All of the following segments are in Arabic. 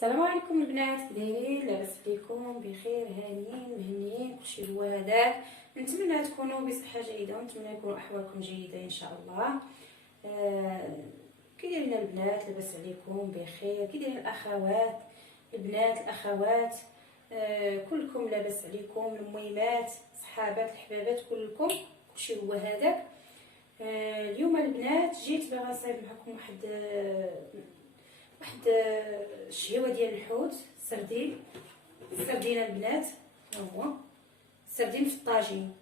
السلام عليكم البنات، كي دايرين؟ لاباس عليكم؟ بخير، هانيين مهنيين، كلشي هو هذاك. نتمنى تكونوا بصحه جيده ونتمنى يكون احوالكم جيده ان شاء الله. كي دايرين البنات؟ لاباس عليكم؟ بخير. كي دايرين الاخوات البنات الاخوات؟ كلكم لاباس عليكم؟ الميمات صحابات الحبابات كلكم كلشي هو هذاك. اليوم البنات جيت باغا نصايب معكم واحد الشهوه ديال الحوت، السردين البنات. هو السردين في الطاجين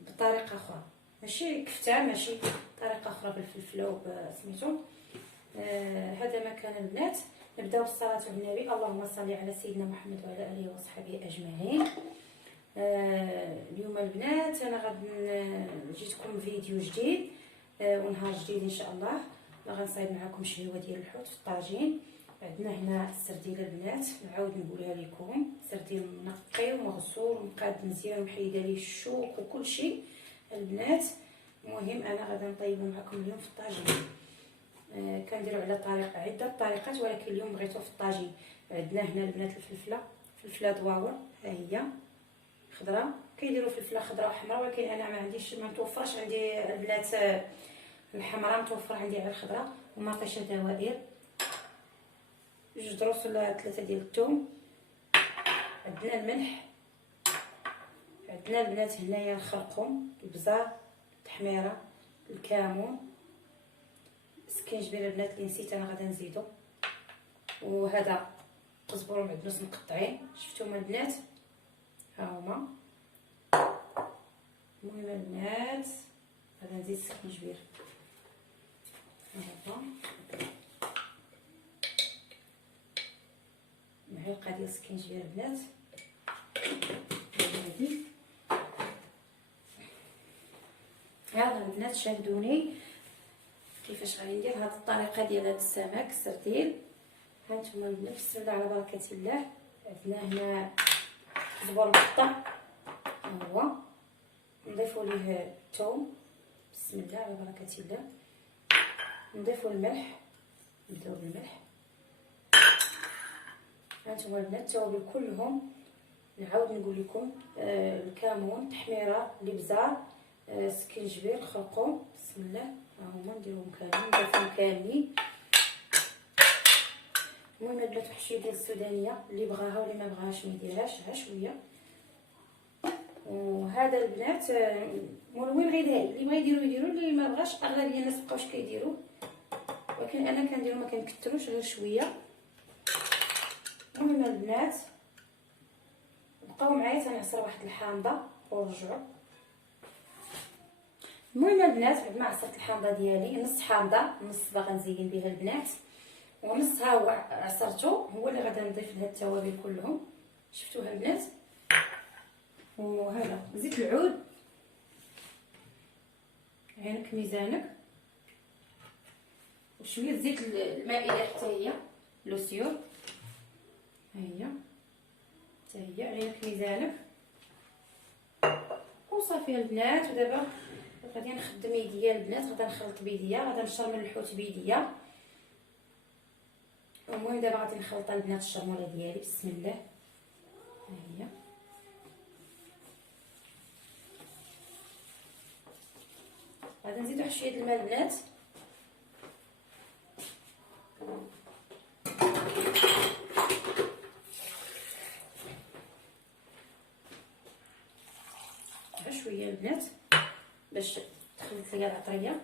بطريقه اخرى، ماشي كفته، ماشي طريقه اخرى بالفلفله وبسميتو. هذا ما كان البنات. نبداو بالصلاه على النبي. اللهم صل على سيدنا محمد وعلى اله وصحبه اجمعين. اليوم البنات انا غادي جيتكم فيديو جديد ونهار جديد ان شاء الله. غنصايب معكم شهوه ديال الحوت في الطاجين. عندنا هنا السردين البنات، نعاود نقولها لكم، سردين منقي ومغسول ومقاد مزيان ومحيده ليه الشوك وكل شيء البنات. المهم انا غادي نطيبو معكم اليوم في الطاجين. كنديروا على طريقه عده طريقات، ولكن اليوم بغيتو في الطاجين. عندنا هنا البنات الفلفله دواور، ها هي خضراء. كيديروا فلفله خضراء وحمراء، ولكن انا ما عنديش، ما متوفرش عندي البنات الحمراء، متوفر عندي على الخضراء. ومطيشه دوائر، جوج دروس ولا 3 ديال الثوم. عندنا الملح، عندنا البنات هنايا الخرقوم، البزار، التحميره، الكمون، السكينجبير البنات اللي نسيت انا غادا نزيدو، وهذا قزبر ومعدنوس مقطعين. شفتوهم البنات؟ ها هما. المهم البنات غادا نزيد السكينجبير، هذا معلقه ديال السكينجبير البنات. هذا البنات شاهدوني كيفاش غادي ندير هذه الطريقه ديال هذا السمك السردين. ها نتوما البنات، بسم الله على بركه الله. عندنا هنا زبور مقطع، ها هو. نضيفوا ليه الثوم، بسم الله على بركه الله. نضيفوا الملح، نبداو بالملح. هانتوما البنات التوابل كلهم. نعاود نقول لكم، الكمون، التحميره، الابزار، سكينجبير، الخرقوم، بسم الله. ها هما نديروهم كاملين، نضيفهم كاملين. المهم البنات واحد شويه ديال السودانيه، اللي بغاها واللي ما بغاهاش ما يديرهاش، ها شويه. وهذا البنات ملون غير هاي، اللي بغا يديروا اللي ما بغاش. اغلبيه الناس مابقاوش كيديروا، ولكن انا كنديرو، ما كنكثروش، غير شويه. المهم البنات بقاو معايا، تنعصر واحد الحامضه ونرجعوا. المهم البنات بعد ما عصرت الحامضه ديالي، نص حامضه نص باغا نزين بها البنات، ونصها هو عصرته، هو اللي غادي نضيف لها التوابل كلهم. شفتوها البنات؟ وهذا زيت العود، عينك ميزانك، وشويه زيت المائده حتى هي لوسيور، ها هي حتى هي عينك ميزانك. وصافي البنات. ودابا غادي نخدم يديا البنات، غادي نخلط بيديا، غادي نشرمل الحوت بيديا. المهم دابا غادي نخلط البنات الشرموله ديالي، بسم الله. ها هي غادي نزيد واحد شويه د الماء البنات. شويه البنات باش تخلط ليا العطريه.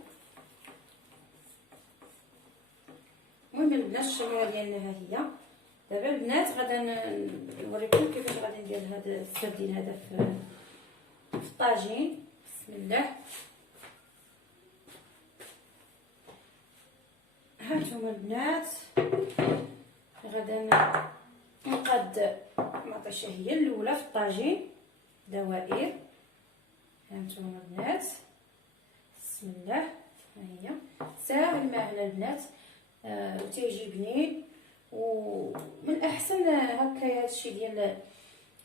المهم البنات الشرموله ديالنا ها هي. دابا البنات غادي نوريكم كيفاش غادي ندير هذا السردين هذا في الطاجين، بسم الله. هانتوما البنات غادا نقاد مطيشه هي الاولى في الطاجين دوائر. هانتوما البنات بسم الله. ها هي ساهل ماهله البنات، وتيجي بنين. ومن احسن هكا هادشي ديال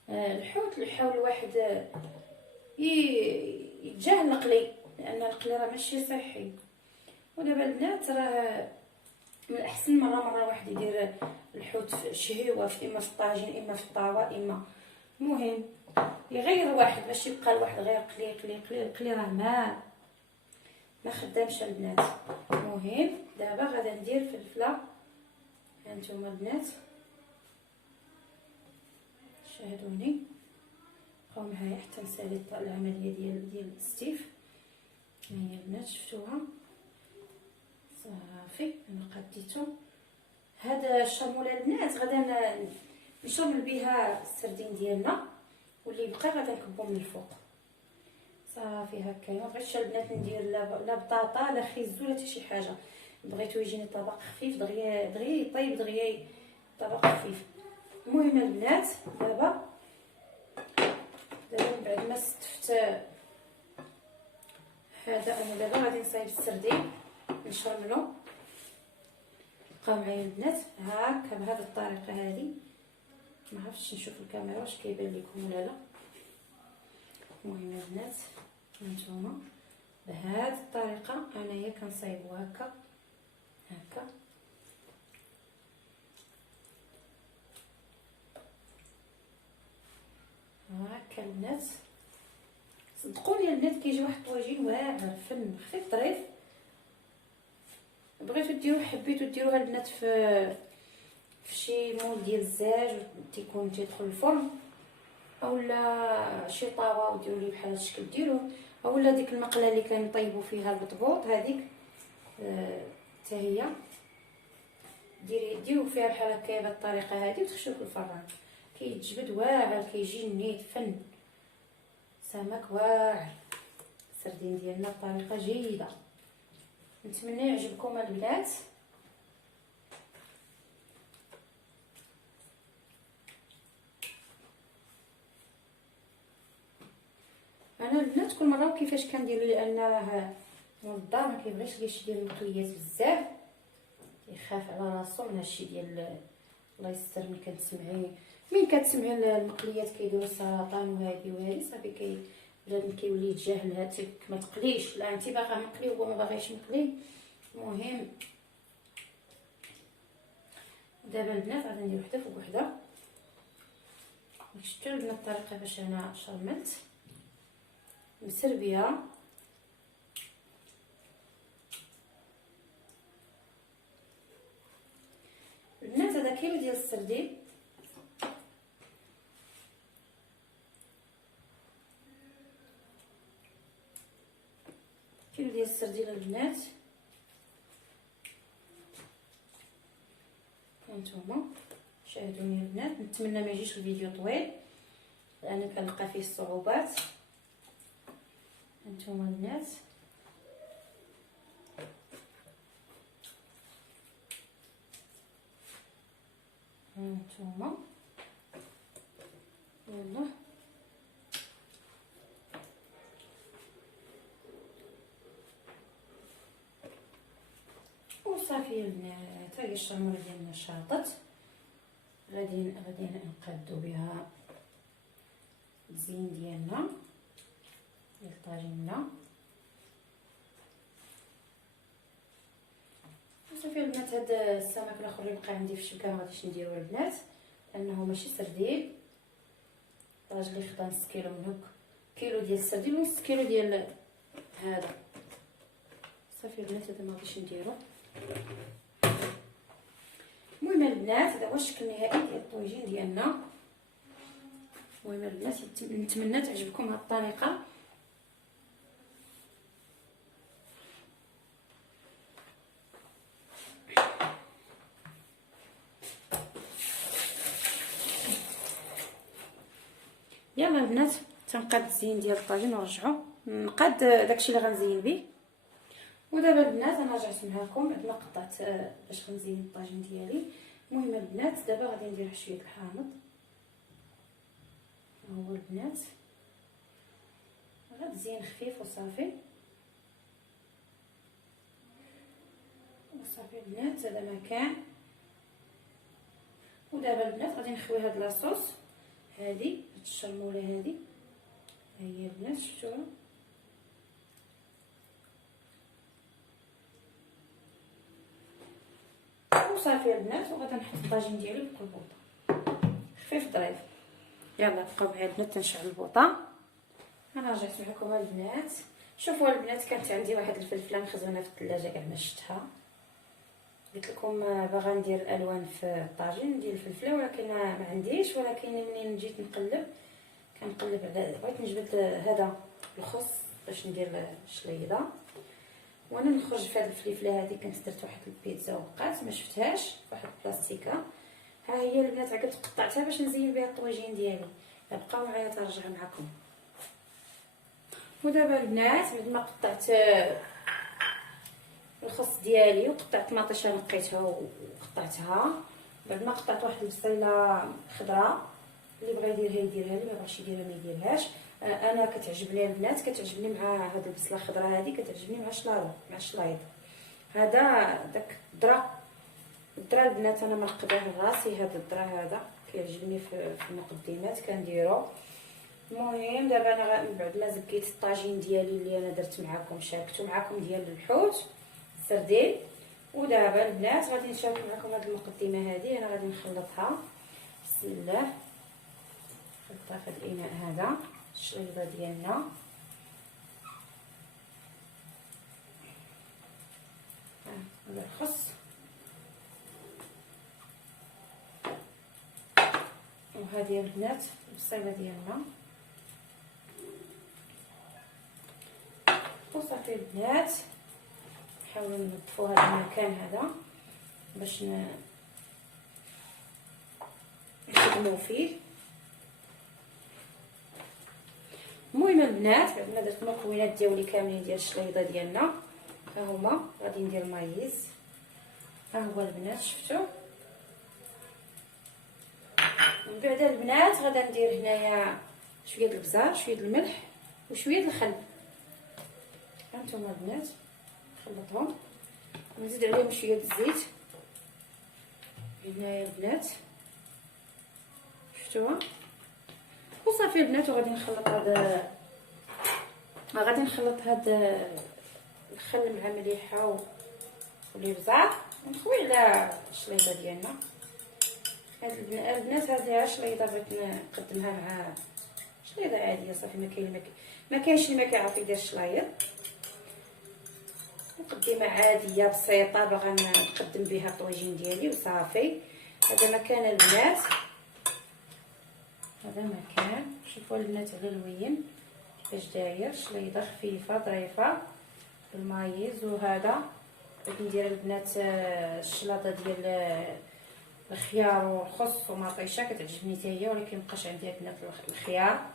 الحوت اللي يحاول الواحد يتجاهل القلي، لان القلي راه ماشي صحي. ودابا البنات راه من الاحسن مره واحد يدير الحوت في شهيوه، في اما في الطاجين اما في الطاوه، اما المهم يغير واحد باش يبقى الواحد غير قلي قلي قلي قلي، راه ما خدامش البنات. المهم دابا غادا ندير فلفله. هانتوما البنات شاهدوني، بقاو معايا حتى نسالي العمليه ديال الستيف. ها هي البنات شفتوها صافي. انا قديتو هذا الشاموله البنات، غادا نشرمل بها السردين ديالنا، واللي بقى غادا نكبو من الفوق صافي هكا. ما بغيتش البنات ندير لا بطاطا لا خيزو لا حتى شي حاجه، بغيتو يجيني طبق خفيف دغيا دغيا يطيب دغيا طبق خفيف. المهم البنات دابا من بعد ما استفت هذا، انا دابا غادي نصايب السردين نشرملو. بقاو معايا البنات هكا بهذه الطريقه هذه. ما عرفتش نشوف الكاميرا واش كيبان لكم ولا لا. المهم البنات هانتوما بهذه الطريقه انايا كنصايبو هكا هكا. هكا البنات صدقوني البنات كيجي واحد الطواجين واعر فن خفيف ظريف. بغيتو ديروا حبيتو ديروها البنات في شي مول ديال الزاج تيكون تيدخل الفرن، اولا شي طاوه وديروا ليه بحال هذا الشكل ديروه، اولا ديك المقله اللي كنطيبوا فيها البطبوط هذيك حتى هي ديروا فيها بحال هكا بهذه الطريقه هذه وتخشوه في الفران. كيتجبد واعر كيجي نيت فن سمك واعر. السردين ديالنا بطريقه جيده. نتمنى يعجبكم البنات. انا البنات كل مره كيفاش كندير، لان راه مول الدار ما كيبغيش يدير المقليات بزاف، يخاف على راسو من هادشي ديال الله يستر. ملي كتسمعي المقليات كيديروا السرطان وهادي صافي بنادم كيولي يتجاهل هاتك ما تقليش. لا انت باغا مقلي وهو ما باغيش مقلي. المهم دابا البنات غادي ندير وحده فوق وحده. شفتوا البنات الطريقه باش انا شرملت مسربيه. البنات هذا كيلو ديال السردين، كيلو ديال السردين البنات. هانتوما شاهدوني البنات. نتمنى ما يجيش الفيديو طويل لان كنلقى فيه الصعوبات. هانتوما البنات هانتوما يلا وصافي البنات. هاهي الشرموله ديالنا شاطت. غادي نقادو بها الزين ديالنا ديال طاجيننا. صافي البنات هاد السمك الاخر اللي بقى عندي في الشبكه ما غاديش نديرو البنات لانه ماشي سردين. الراجل اللي خدا نص كيلو منه، كيلو ديال السردين ونص كيلو ديال هذا. صافي البنات هذا ما غاديش نديرو. المهم البنات هذا هو الشكل النهائي ديال الطويجين ديالنا. المهم البنات نتمنى تعجبكم هاد الطريقه. يلا البنات تنقاد الزين ديال الطاجين ونرجعو نقاد داكشي اللي غنزين به. ودابا البنات انا رجعت معاكم بعد ما قطعت باش غنزين الطاجين ديالي. المهم البنات دابا غادي ندير شويه الحامض. ها هو البنات غير زين خفيف وصافي. وصافي البنات هذا ما كان. ودابا البنات غادي نخوي هاد لاصوص هادي، هاد الشرموله هادي. ها هي البنات شفتوها. وصافي البنات. وغادي نحط الطاجين ديالي بالقلبوطه خفيف ظريف. يلا بقاو معايا البنات تنشعل البوطه. انا رجعت معكم البنات. شوفوا البنات، كانت عندي واحد الفلفله مخزونه في الثلاجه كاع ما شفتها. قلت لكم باغا ندير الالوان في الطاجين ديال الفلفله، ولكن ما عنديش. ولكن منين جيت نقلب كنقلب على بغيت نجبد هذا الخص باش ندير الشليضه. وانا نخرج في هذه الفلفله هذه كنت درت واحد البيتزا وبقات ما شفتهاش واحد البلاستيكه. ها هي البنات عقبت قطعتها باش نزين بها الطواجين ديالي. بقاو معايا ترجع معكم. ودابا البنات بعد ما قطعت الخص ديالي وقطعت طماطيشه نقيتها وقطعتها، بعد ما قطعت واحد البصيله خضراء اللي بغى يديرها يديرها، اللي ما بغاش يديرها ما يديرهاش. انا كتعجبني البنات، كتعجبني مع هاد البصله الخضراء هذه، كتعجبني مع الشلاضه مع الشلايض. هذا داك الدرا البنات انا مرقداه راسي. هذا الدرا هذا كيعجبني في المقدمات كنديرو. المهم دابا انا من بعد ما زكيت الطاجين ديالي اللي انا درت معكم شاركته معكم ديال الحوت السردين. ودابا البنات غادي نشارك معكم هذه المقدمه هذه. انا غادي نخلطها بسم الله. نحطها في الاناء هذا الشليضه ديالنا. هذا الخص وهذه البنات البصيله ديالنا. وصافي البنات نحاولوا ننظفوا هذا المكان هذا باش نخدموا فيه. المهم البنات بعد ما درت المكونات ديالي كاملين ديال الشليضه ديالنا، ها هما غادي ندير المايز. ها هو البنات شفتوا. من بعد البنات غادا ندير هنايا شويه د البزار شويه د الملح وشويه د الخل. هانتوما البنات نخلطهم ونزيد عليهم شويه د الزيت هنايا البنات شفتوها. وصافي البنات وغادي نخلط هذا الخل مع مليحه والابزار ونخوي على الشليضه ديالنا. هاد البنات هذه الشليضه بغيت نقدمها مع شليضه عاديه صافي. ما كاينش اللي ما كيعرف يدير الشلايض. مقدمه عاديه بسيطه باغا نقدم بها الطواجين ديالي وصافي. هذا مكان البنات، هذا مكان. شوفوا البنات على الوين كيفاش داير شليضه خفيفه ظريفه بالمايز. وهذا بغيت ندير البنات الشلاضه ديال الخيار والخس ومطيشه كتعجبني حتى هي، ولكن مابقاش عندي البنات الخيار.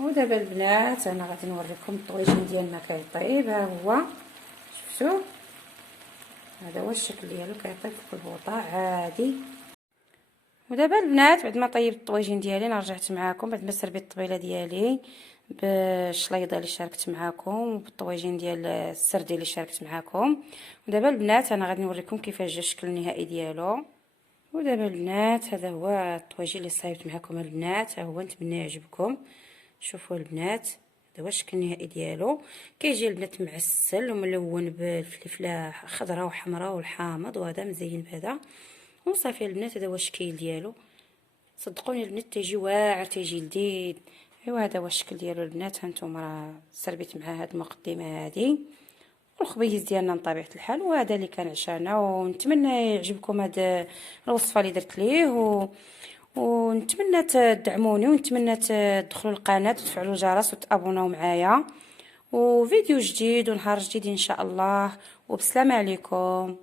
ودابا البنات انا غادي نوريكم الطواجين ديالنا كيطيب. ها هو شفتوا، هذا هو الشكل ديالو كيطيب في البوطه عادي. ودابا البنات بعد ما طيبت الطواجين ديالي انا رجعت معاكم بعد ما سربيت الطبيله ديالي بالشليضه اللي شاركت معاكم وبالطواجين ديال السردي اللي شاركت معاكم. ودابا البنات انا غادي نوريكم كيفاش جا الشكل النهائي ديالو. ودابا البنات هذا هو الطواجين اللي صايبت معكم البنات. ها هو نتمنى يعجبكم. شوفوا البنات هذا هو الشكل النهائي ديالو. كيجي البنات معسل وملون بالفلفله خضراء وحمراء والحامض، وهذا مزين بهذا. وصافي البنات هذا هو الشكل ديالو. صدقوني البنات تيجي واعر تيجي لذيذ. ايوا هذا هو الشكل ديالو البنات. هانتوما راه سربيت مع هاد المقدمه هذه والخبيز ديالنا بطبيعه الحال. وهذا اللي كان عشانا، ونتمنى يعجبكم هاد الوصفه اللي درت ليه ونتمنى تدعموني، ونتمنى تدخلوا القناه وتفعلوا الجرس وتابوناو معايا. وفيديو جديد ونهار جديد ان شاء الله. وبسلامه عليكم.